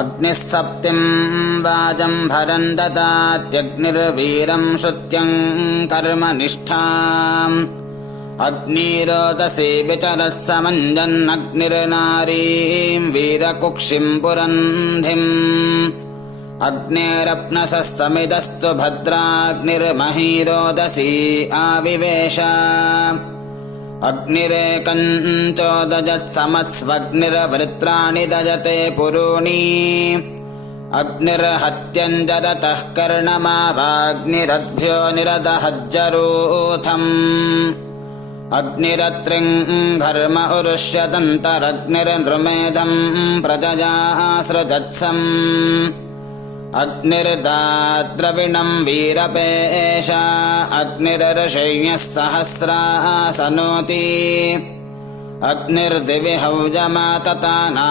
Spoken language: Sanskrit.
अग्निः सप्तिम् वाजम् भरम् ददात्यग्निर्वीरम् श्रुत्यम् कर्मनिष्ठाम् अग्निरोदसी विचरत्समञ्जन्नग्निर्नारीम् वीरकुक्षिम् पुरन्धिम् अग्नेरप्नसः समिदस्तु भद्राग्निर्महीरोदसी आविवेश अग्निरेकम् चोदजत्समत्स्वग्निर्वृत्राणि दजते पुरूणि अग्निर्हत्यम् जरतः कर्णमावाग्निरद्भ्यो निरदहज्जरोथम् अग्निरत्रिम् घर्म उरुष्यदन्तरग्निर्नृमेधम् प्रजया सृजत्सम् अग्निर्दाद्रविणम् वीरपेश अग्निरर्षय्यः सहस्रासनोति अग्निर्दिवि हौजमातताना